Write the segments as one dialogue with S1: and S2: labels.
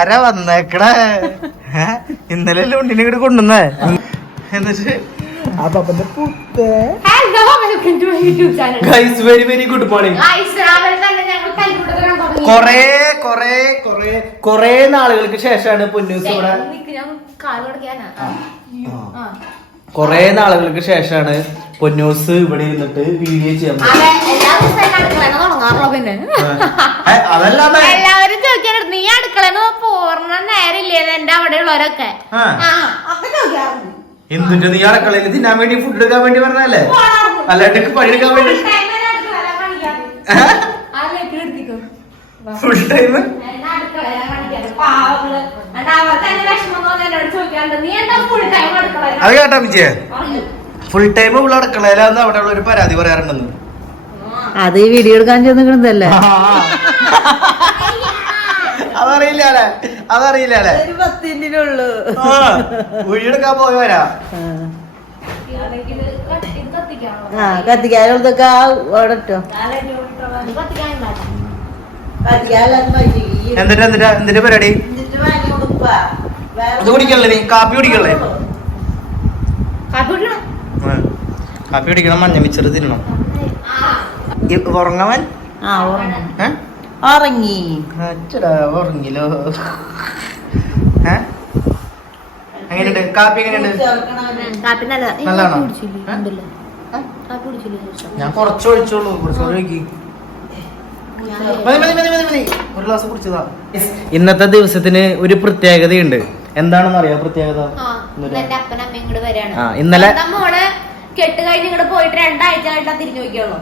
S1: ആരാ വന്നേക്കടേ? ഇന്നലെ ഉണ്ണിനെ ഇങ്ങോട്ട് കൊണ്ടുവന്നേ? എന്നിട്ട് very very good morning
S2: guys രാവിലെ തന്നെ ഞങ്ങൾ കല്ലുകൂടുതൽ തുടങ്ങി.
S1: കൊറേ കൊറേ കൊറേ കൊറേ നാളുകൾക്ക് ശേഷമാണ് പൊന്നൂസ് ഇവിടെ. കൊറേ നാളുകൾക്ക് ശേഷമാണ് പൊന്നൂസ് ഇവിടെ ഇരുന്നിട്ട് വീഡിയോ ചെയ്യാൻ
S2: എല്ലാവരും ചോദിക്കാറുണ്ട് നീ അടുക്കളന്ന് പൂർണ നേരില്ലേ എന്റെ അവിടെ ഉള്ളവരൊക്കെ
S1: ആ.
S2: ആ. അപ്പൊ ചോദിക്കാറുണ്ട്
S1: എന്തിന്റെ നീ അടുക്കളയിൽ തിന്നാൻ വേണ്ടി ഫുഡ് എടുക്കാൻ വേണ്ടി പറഞ്ഞല്ലേ അല്ലാണ്ട് പണിയെടുക്കാൻ വേണ്ടി ഫുൾ ടൈം അത് കേട്ടാ
S2: വിജയ.
S1: ഫുൾ ടൈം ഉള്ള അടുക്കളയിലാന്ന് അവിടെ ഉള്ള ഒരു പരാതി പറയാറുണ്ടെന്ന്.
S3: അത് ഈ വീഡിയോ എടുക്കാൻ ചെന്നിക്കണതല്ലേ?
S1: അതറിയില്ല അല്ലേ? അതറിയില്ല അല്ലേ? പോയവരാ.
S3: ആ. കത്തിക്കാനുള്ളതൊക്കെ ആ
S2: ഓടട്ടോ.
S1: എന്നിട്ട് എന്നിട്ട് എന്തിന്റെ പരിപാടി? ഇത് കുടിക്കണല്ലേ നീ? കാപ്പി കുടിക്കണല്ലേ?
S2: കാപ്പി കുടിക്കണം?
S1: മഞ്ഞ തിന്നണം.
S2: ആ.
S1: ഈ ഉറങ്ങവൻ?
S3: ആ ഉറങ്ങി.
S1: അച്ചടാ ഉറങ്ങിലോ. എങ്ങനെയുണ്ട്? കാപ്പി എങ്ങനെയുണ്ട്? നല്ലതാണോ? ഞാൻ കുറച്ച് ഒഴിച്ചോളൂ കുറച്ച് ഒഴുകി ഒരു ഗ്ലാസ് കുടിച്ചതാ. ഇന്നത്തെ ദിവസത്തിന് ഒരു പ്രത്യേകതയുണ്ട്. എന്താണെന്ന് അറിയാം പ്രത്യേകത?
S2: ആ, ഇന്ന് അപ്പനും അമ്മയും ഇങ്ങോട്ട് വരാണ്.
S1: ആ, ഇന്നലെ-
S2: കെട്ട് കഴിഞ്ഞ് ഇങ്ങോട്ട് പോയിട്ട് രണ്ടാഴ്ച ആയിട്ടാ തിരിഞ്ഞു നോക്കിയുള്ളൂ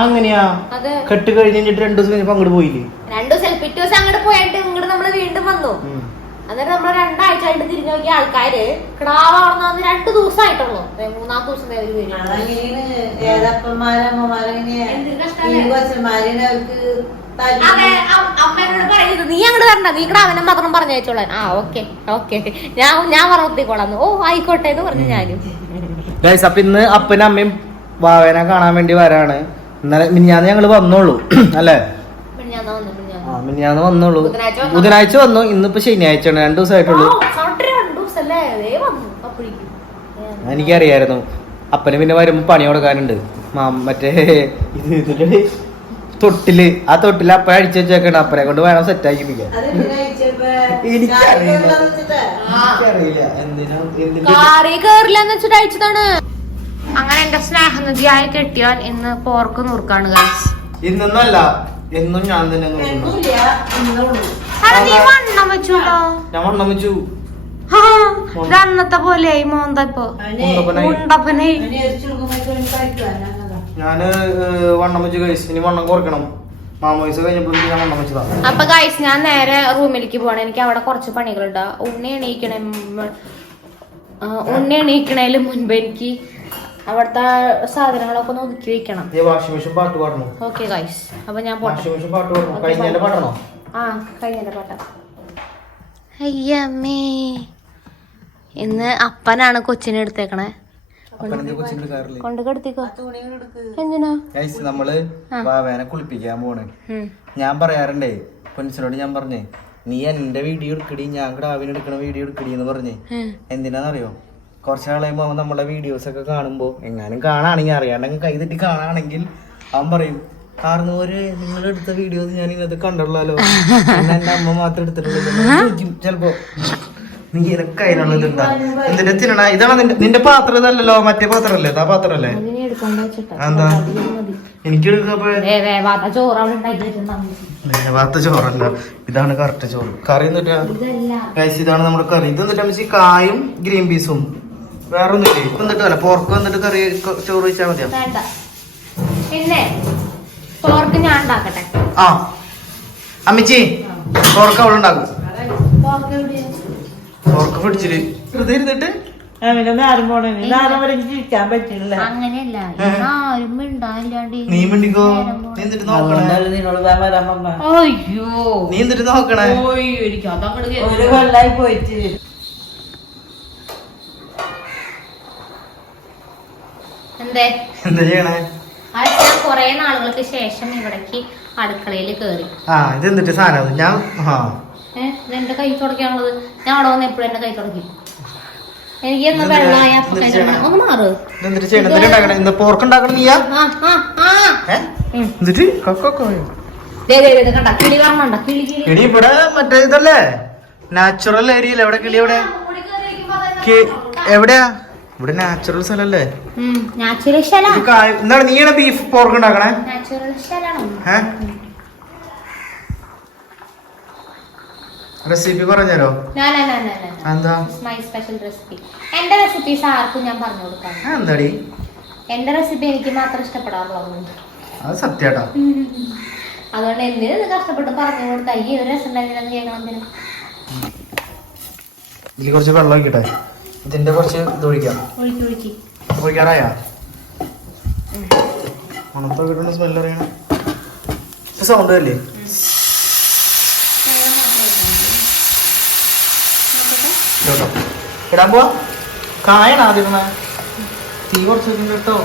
S1: അങ്ങനെയാ?
S2: അതെ.
S1: കെട്ട് കഴിഞ്ഞിട്ട് രണ്ടു ദിവസം കഴിഞ്ഞപ്പോ അങ്ങോട്ട് പോയില്ലേ?
S2: രണ്ടു ദിവസം പിറ്റേ ദിവസം അങ്ങോട്ട് പോയിട്ട് ഇങ്ങോട്ട് നമ്മൾ വീണ്ടും വന്നു. എന്നിട്ട് നമ്മൾ രണ്ടാഴ്ച ആയിട്ട് തിരിഞ്ഞു നോക്കിയ ആൾക്കാര് കിടാവ് അവിടെ വന്ന് രണ്ടു ദിവസം ആയിട്ടുള്ളൂ ദേ മൂന്നാം ദിവസം അമ്മേനോട് പറയുന്നത് നീ അങ്ങോട്ട് വരണ്ട നീ കിടാവനെ മാത്രം പറഞ്ഞയച്ചോളാൻ. ആ ഓക്കെ ഓക്കെ. ഞാൻ ഞാൻ പറഞ്ഞോളാന്ന് ഓ ആയിക്കോട്ടെ എന്ന് പറഞ്ഞു ഞാനും.
S1: ഗൈസ് അപ്പൊ ഇന്ന് അപ്പനും അമ്മയും വാവേനെ കാണാൻ വേണ്ടി വരാണ്. ഇന്നലെ മിനിഞ്ഞാന്ന് ഞങ്ങൾ വന്നോളൂ അല്ലേ? ആ മിനിഞ്ഞാന്ന് വന്നോളൂ.
S2: ബുധനാഴ്ച വന്നു.
S1: ഇന്നിപ്പോ ശനിയാഴ്ചയാണ് രണ്ടു ദിവസമായിട്ടുള്ളൂ എനിക്കറിയായിരുന്നു. അപ്പന് പിന്നെ വരുമ്പോ പണി കൊടുക്കാനുണ്ട്. മാ മറ്റേ ഇത് ഇതിന്റെ തൊട്ടിൽ. ആ തൊട്ടിൽ അപ്പഴ അടിച്ചു വെച്ചേക്കണം. അപ്പനെ കൊണ്ട് വേണം സെറ്റ് ആക്കി ആക്കിപ്പിക്കാൻ എനിക്കറിയില്ല. എനിക്കറിയില്ല. എന്തിനാ?
S2: കാറി കേറില്ലെന്ന് വെച്ചിട്ട് അയച്ചതാണ്. അങ്ങനെ എന്റെ സ്നേഹനിധിയായ കെട്ടിയാൽ ഇന്ന് പോർക്ക് നുറുക്കാണ് ഗൈസ്
S1: ഇന്നൊന്നല്ല. എന്നും ഞാൻ തന്നെ നോക്കുന്നു
S2: നീ വണ്ണം വെച്ചൂട്ടോ
S1: ഞാൻ വണ്ണം വെച്ചു.
S2: ഇത് അന്നത്തെ പോലെയായി മോന്ത ഇപ്പൊ
S1: ഞാൻ വണ്ണം വെച്ച് കഴിച്ചു ഇനി വണ്ണം കുറയ്ക്കണം മാമോയിസ് കഴിഞ്ഞപ്പോഴേക്കും ഞാൻ വണ്ണം വെച്ചതാ
S2: അപ്പൊ ഗൈസ് ഞാൻ നേരെ റൂമിലേക്ക് പോകണം എനിക്ക് അവിടെ കുറച്ച് പണികളുണ്ട്. ഉണ്ണി എണീക്കണ ഉണ്ണി എണീക്കണേൽ മുൻപ് എനിക്ക് അവിടുത്തെ സാധനങ്ങളൊക്കെ ഒന്ന് ഒതുക്കി വെക്കണം.
S1: വാഷിംഗ് മെഷീൻ പാട്ട് പാടണം.
S2: ഓക്കെ ഗൈസ് അപ്പൊ ഞാൻ
S1: വാഷിംഗ് മെഷീൻ പാട്ട് പാടണോ. കഴിഞ്ഞ പാടണോ
S2: ആ കഴിഞ്ഞ പാട്ട. അയ്യമ്മേ. ഇന്ന് അപ്പനാണ് കൊച്ചിനെ എടുത്തേക്കണേ. കൊണ്ട് കെടുത്തിക്കോ. എന്തിനാ?
S1: ഗൈസ് നമ്മൾ വാവേനെ കുളിപ്പിക്കാൻ പോണ്. ഞാൻ പറയാറുണ്ടേ പൊൻസിനോട് ഞാൻ പറഞ്ഞേ നീ എന്റെ വീഡിയോ എടുക്കടി ഞാൻ കിടാവിന് എടുക്കണ വീഡിയോ എടുക്കടി എന്ന് പറഞ്ഞേ.
S2: എന്തിനാണെന്നറിയോ
S1: എന്തിനാന്നറിയോ? കുറച്ച് നാളാകുമ്പോ അവൻ നമ്മളെ വീഡിയോസ് ഒക്കെ കാണുമ്പോ എങ്ങാനും കാണാണെങ്കിൽ അറിയാണ്ടെങ്കിൽ കൈ തട്ടി കാണാണെങ്കിൽ അവൻ പറയും കാരണം ഒരു നിങ്ങൾ എടുത്ത വീഡിയോസ് ഞാൻ ഇന്നത് കണ്ടുള്ളാലോ എന്റെ അമ്മ മാത്രം എടുത്തിട്ടുള്ളൂ. ചെലപ്പോ. നീ എനക്ക് അതിനുള്ളത് എന്തിന്റെ തിന്നണ? ഇതാണ് നിന്റെ നിന്റെ പാത്രം ഇതല്ലല്ലോ മറ്റേ പാത്രമല്ലേ? ആ പാത്രമല്ലേ? എന്താ എനിക്ക് വാത്ത ചോറല്ല ഇതാണ് കറക്റ്റ് ചോറ്. കറി എന്നിട്ടാ ഇതാണ് നമ്മുടെ കറി. ഇത് എന്നിട്ട് അമ്മച്ചി കായും ഗ്രീൻ പീസും. വേറെ ഒന്നുമില്ലേ ഇപ്പൊ എന്നിട്ട് അല്ല പോർക്ക് വന്നിട്ട് കറി ചോറ് വെച്ചാൽ മതിയോ?
S2: പിന്നെ പോർക്ക് ഞാൻ ഉണ്ടാക്കട്ടെ.
S1: ആ. അമ്മച്ചി പോർക്ക് അവളുണ്ടാക്കും
S2: പോർക്ക് എവിടെയാ?
S1: പോർക്ക് പിടിച്ചിട്ട് വെറുതെ ഇരുന്നിട്ട്?
S3: നേരം പോണേ. നേരം വരെ ജീവിക്കാൻ പറ്റില്ല
S2: അങ്ങനെയല്ല. ആരും മിണ്ടാനില്ലാണ്ട്
S1: നീ മിണ്ടിക്കോ? നീ എന്നിട്ട് നോക്കണേ?
S3: നിന്നോട് ഞാൻ വരാൻ പറഞ്ഞ
S2: അയ്യോ.
S1: നീ എന്നിട്ട് നോക്കണേ?
S2: ഓയ്യോ, എനിക്ക് അതങ്ങട്
S3: ഒരു
S2: കേൾക്കണം.
S3: കൊല്ലായി പോയിട്ട്.
S2: എന്തേ?
S1: എന്താ ചെയ്യണേ?
S2: അത് ഞാൻ കൊറേ നാളുകൾക്ക് ശേഷം ഇവിടേക്ക് അടുക്കളയിൽ കേറി.
S1: ആ ഇത് എന്നിട്ട് സാധനം ഞാൻ ആ.
S2: ഏഹ് എന്റെ കൈ തുടക്കാനുള്ളത് ഞാൻ അവിടെ വന്ന് എപ്പോഴും എന്റെ കൈ തുടക്കി എനിക്ക് എന്നാ വെള്ളമായ. ഒന്ന് മാറ്.
S1: എടി ഇവിടെ മറ്റേ ഇതല്ലേ? നാച്ചുറൽ ഏരിയയിൽ എവിടെ കിളി എവിടെ? എവിടെയാ? ഇവിടെ നാച്ചുറൽ സ്ഥലല്ലേ? നീയാണ് ബീഫ് പോർക്ക് ഉണ്ടാക്കണേ
S2: നാച്ചുറൽ സ്ഥലാണ്.
S1: ഏ റെസിപ്പി
S2: പറഞ്ഞല്ലോ.
S1: എന്താ?
S2: It's my special എന്റെ റെസിപ്പീസ് ആർക്കും ഞാൻ പറഞ്ഞു കൊടുക്കാം.
S1: എന്താടി?
S2: എന്റെ റെസിപ്പി എനിക്ക് മാത്രം ഇഷ്ടപ്പെടാറുള്ളൂ
S1: അത് സത്യാട്ടാ.
S2: അതുകൊണ്ട് എന്തിനു കഷ്ടപ്പെട്ട് പറഞ്ഞു കൊടുത്ത. ഈ ഒരു രസം ഉണ്ടായിരുന്നെന്ന് കേൾക്കണം
S1: ഇതിൽ കുറച്ച് വെള്ളം ഒഴിക്കട്ടെ? ഇതിന്റെ കുറച്ച് ഇത് ഒഴിക്കാം.
S2: ഒഴുക്കി ഒഴുക്കി
S1: ഒഴിക്കാറായ? മണത്തൊക്കെ സ്മെല്ല് അറിയണം. സൗണ്ട് അല്ലേ? കേട്ടോ. ഇടാൻ പോവാ. കായണ ആദ്യം തീ കുറച്ച് വെക്കുന്നുണ്ട് കേട്ടോ.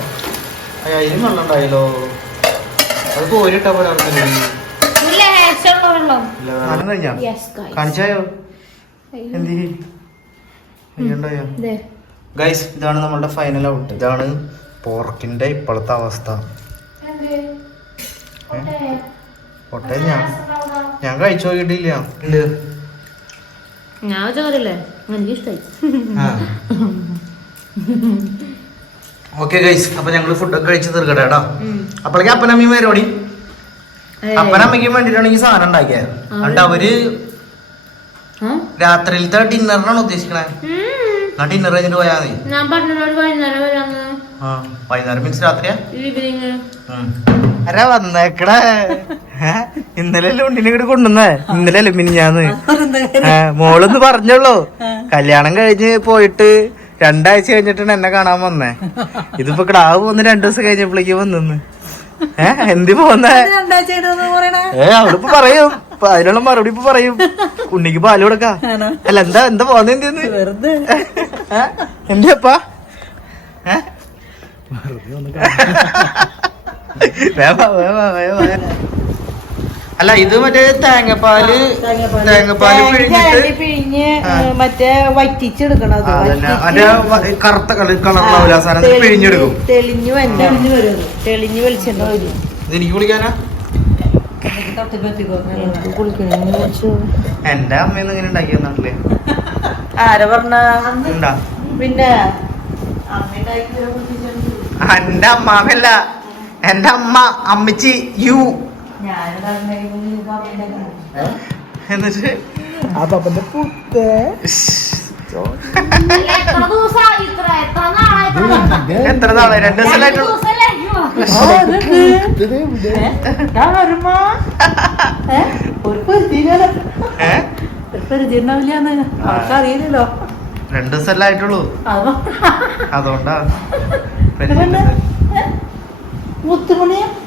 S1: അയ്യ, അതിലും വെള്ളം ഉണ്ടായല്ലോ. അത് കോരിട്ടാ പോലെ
S2: ഗൈസ്
S1: കാണിച്ചായോ? എന്തി? അയ്യണ്ടായോ ഗൈസ് ഇതാണ് നമ്മളുടെ ഫൈനൽ ഔട്ട് ഇതാണ് പോർക്കിന്റെ ഇപ്പോഴത്തെ അവസ്ഥ. പൊട്ടേ. ഞാൻ ഞാൻ കഴിച്ചു നോക്കിയിട്ടില്ല
S2: ഞാൻ ചോറില്ലേ എനിക്ക് ഇഷ്ടമായി
S1: ഓക്കെ ഗൈസ് അപ്പൊ ഞങ്ങൾ ഫുഡൊക്കെ കഴിച്ച് തീർക്കട്ടെ കേട്ടോ. അപ്പോഴേക്കും അപ്പനമ്മയും വരോടി അപ്പനമ്മയ്ക്കും വേണ്ടിട്ടാണെങ്കിൽ സാധനം ഉണ്ടാക്കിയത് എന്നിട്ട് അവർ രാത്രിയിലത്തെ ഡിന്നറിനാണ് ഉദ്ദേശിക്കണേ? ആ ഡിന്നർ കഴിഞ്ഞിട്ട് പോയാൽ മതി.
S2: വൈകുന്നേരം
S1: മീൻസ് രാത്രിയാ? വന്നേക്കണേ. വന്നേക്കടേ? ഇന്നലെ ഉണ്ണിനെ ഇങ്ങോട്ട് കൊണ്ടുവന്നേ? ഇന്നലെ അല്ലേ മിനിഞ്ഞാന്ന് മോളൊന്ന് പറഞ്ഞോളൂ. കല്യാണം കഴിഞ്ഞ് പോയിട്ട് രണ്ടാഴ്ച കഴിഞ്ഞിട്ടാണ് എന്നെ കാണാൻ വന്നേ. ഇതിപ്പോ കിടാവ് വന്ന് രണ്ടു ദിവസം കഴിഞ്ഞപ്പോഴേക്ക് വന്നു ഏ എന്തി പോന്നേ? ഏ അവളിപ്പോ പറയും. അതിനുള്ള മറുപടി ഇപ്പൊ പറയും. ഉണ്ണിക്ക് പാൽ കൊടുക്കാ. അല്ല എന്താ എന്താ പോന്നെ എന്തിന്ന് എന്റെ അപ്പാ ഏ? വേവാ, വേവാ, വേവാ. അല്ല ഇത് മറ്റേ തേങ്ങപ്പാൽ തേങ്ങപ്പാൽ. പിഴിഞ്ഞിട്ട്
S3: പിഴിഞ്ഞ്. മറ്റേ വറ്റിച്ചെടുക്കണത്.
S1: മറ്റേ കറുത്ത കളർ സാധനം. പിഴിഞ്ഞെടുക്കും.
S3: തെളിഞ്ഞു തെളിഞ്ഞു വെളിച്ചെണ്ണ വരും.
S1: കുളിക്കാനാ? എന്റെ അമ്മയൊന്നും ഇങ്ങനെ ഉണ്ടാക്കി തന്നിട്ടില്ലേ
S3: ആരാ പറഞ്ഞ? പിന്നെ? അമ്മ.
S1: എന്റെ അമ്മാമല്ല എന്റെ അമ്മ അമ്മച്ചി യു. എന്നിട്ട്
S2: എത്ര
S1: നാളെ രണ്ട് ദിവസമായിട്ടുള്ളൂ
S3: അവർക്കറിയില്ലല്ലോ
S1: രണ്ട് ദിവസമല്ലേ ആയിട്ടുള്ളൂ
S3: അത്
S1: അതുകൊണ്ടാ.
S3: പിന്നെ? മുത്തുമണി നാളത്ത്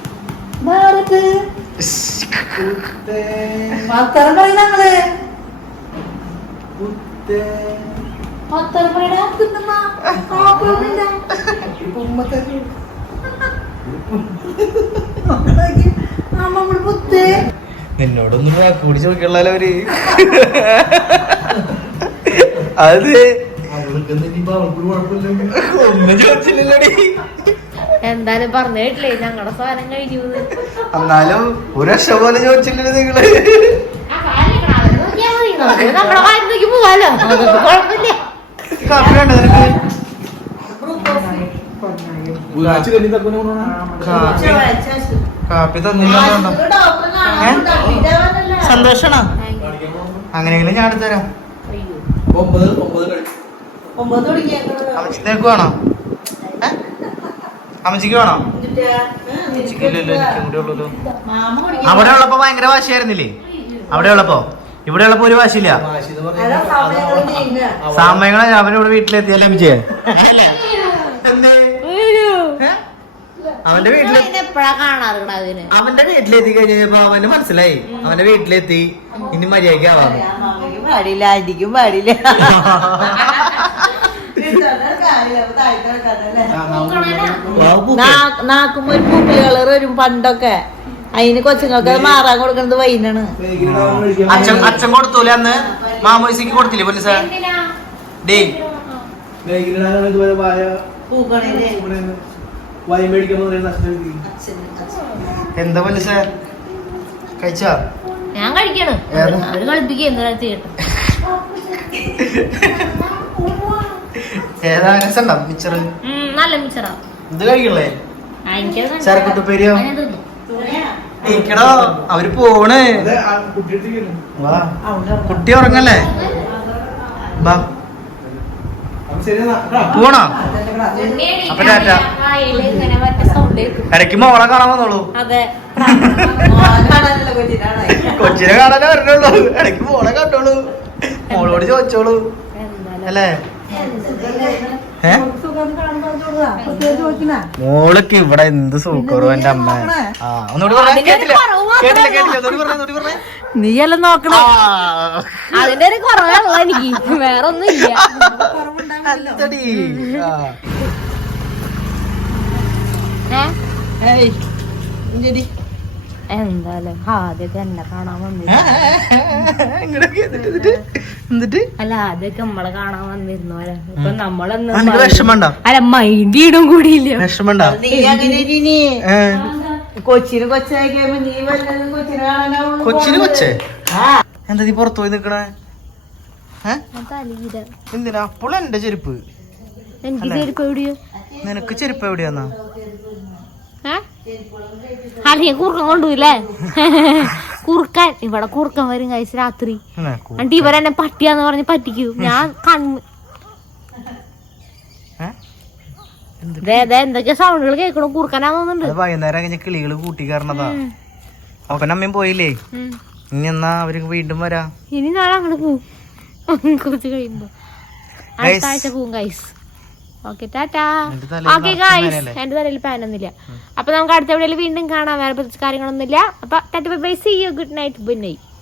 S3: വർത്തനം പറയും ഞങ്ങൾ വർത്തനം പറയണ കുന്നുമ്മ. ആ, കുന്നില്ല. അമ്മ ഇവിടെ മുത്തേ
S1: നിന്നോടൊന്നും കൂടി ചോദിക്കണല്ലോ അവർ? അത് ഒന്നും ചോദിച്ചില്ലല്ലോടി.
S2: എന്തായാലും പറഞ്ഞു കേട്ടില്ലേ? ഞങ്ങളുടെ സാധനം കഴിഞ്ഞു എന്ന്.
S1: എന്നാലും ഒരു രക്ഷ പോലെ
S2: ചോദിച്ചില്ലേ നിങ്ങൾ? നമ്മുടെ പോവാലോ. കുഴപ്പമില്ല.
S1: കാപ്പി തന്നില്ല സന്തോഷണോ? അങ്ങനെയെങ്കിലും ഞാൻ എടുത്തു തരാം.
S3: ഒമ്പത് ഒമ്പത്
S1: അമ്മച്ചി നിനക്ക് വേണോ? ഏ? അമ്മച്ചിക്ക് വേണോ? ഇല്ലല്ലോ എനിക്കും കൂടെ
S3: മാമ
S1: അവിടെ ഉള്ളപ്പോ ഭയങ്കര വാശിയായിരുന്നില്ലേ? അവിടെ ഉള്ളപ്പോ? ഇവിടെ ഉള്ളപ്പോ ഒരു വാശിയില്ല. സാമയങ്ങളെ അവനിവിടെ വീട്ടിലെത്തിയല്ലേ അമ്മച്ചേ? അവന്റെ വീട്ടിലെ
S2: എപ്പോഴാ കാണാറുണ്ട് അതിന്?
S1: അവന്റെ വീട്ടിലെത്തി കഴിഞ്ഞപ്പോ അവന് മനസ്സിലായി. അവന്റെ വീട്ടിലെത്തി. ഇനി
S3: മര്യാദയ്ക്കാവാ പാടില്ല അടിക്കും പാടില്ല. നാക്കുമ്പോ ഒരു കളർ വരും പണ്ടൊക്കെ. അതിന് കൊച്ചുങ്ങൾക്ക് അത് മാറാൻ കൊടുക്കുന്നത് വൈനാണ്.
S1: അച്ഛൻ അച്ഛൻ കൊടുത്തൂലെ അന്ന്? മാമോസിക്ക് കൊടുത്തില്ലേ പൊന്നു സാർ? ഡേ. എന്താ പൊന്നു സാർ? കഴിച്ചോ?
S2: ഞാൻ കഴിക്കണം. എന്തിനാ ചെയ്യട്ടെ
S1: ഏതാ രസണ്ടോ
S2: നല്ല മിച്ചറാ.
S1: ഇത് കഴിക്കണല്ലേ. ചരക്കുത്തുപ്പേരിയോ. ഇരിക്കടോ അവർ പോണ്. കുട്ടി ഉറങ്ങല്ലേ? ബാ പോണോ? അപ്പൊ ടാറ്റ. ഇടയ്ക്ക് മോളെ കാണാൻ വന്നോളൂ.
S2: അതെ.
S1: കൊച്ചിനെ കാണാനേ വരണുള്ളൂ. ഇടയ്ക്ക് മോളെ കണ്ടോളൂ. മോളോട് ചോദിച്ചോളൂ. അല്ലേ? ഏ? മോൾക്ക് ഇവിടെ എന്ത് സൂക്കറോ എന്റെ അമ്മ?
S3: നീയെല്ലാം നോക്കണം?
S1: ആ.
S2: അതിന്റെ ഒരു കുറവുള്ള എനിക്ക്. വേറെ ഒന്നും ഇല്ല. എന്തായാലും ആദ്യമൊക്കെ എന്നെ കാണാൻ
S1: വന്നിട്ട്. എന്നിട്ട്?
S2: അല്ല അതൊക്കെ നമ്മളെ കാണാൻ വന്നിരുന്നോലെ ഇപ്പൊ നമ്മളൊന്നും അല്ല മൈൻഡ് ഇടും കൂടിയില്ല.
S1: ഏ,
S3: കൊച്ചിന് കൊച്ചിനെ
S1: കൊച്ചേ? എന്താ നീ പുറത്തു പോയി നിക്കണേ? എന്തിനാ? അപ്പോൾ എന്റെ ചെരുപ്പ്.
S2: എവിടെയാ?
S1: നിനക്ക് ചെരുപ്പ് എവിടെയാന്നാ?
S2: ഏ? കൂർക്കം കൊണ്ടുപോയില്ലേ? കുറുക്കൻ. ഇവിടെ കുറുക്കൻ വരും കഴിച്ച് രാത്രി.
S1: എന്നിട്ട് ഇവരെ
S2: എന്നിട്ട് ഇവരെന്നെ പട്ടിയാന്ന് പറഞ്ഞ് പറ്റിക്കൂ. ഞാൻ കണ്ണ് എന്തൊക്കെ സൗണ്ടുകൾ കേൾക്കണു. കുറുക്കനാ തോന്നുന്നുണ്ട്.
S1: അത് വൈകുന്നേരം കഴിഞ്ഞ കിളികൾ കൂട്ടി കയറണതാ. അവൻ അമ്മയും പോയില്ലേ. ഇനി എന്നാ അവർക്ക് വീണ്ടും വരാ.
S2: ഇനി നാളെ അങ്ങോട്ട് പോവും. കുറച്ച് കഴിയുമ്പോ. അടുത്ത ആഴ്ച പോവും guys okay tata. Okay
S1: guys?
S2: എന്റെ തലയിൽ പാനൊന്നുമില്ല അപ്പൊ നമുക്ക് അടുത്ത എവിടെയെങ്കിലും വീണ്ടും കാണാം. വേറെ പ്രത്യേകിച്ച് കാര്യങ്ങളൊന്നുമില്ല. അപ്പൊ tata bye bye see you good night bye night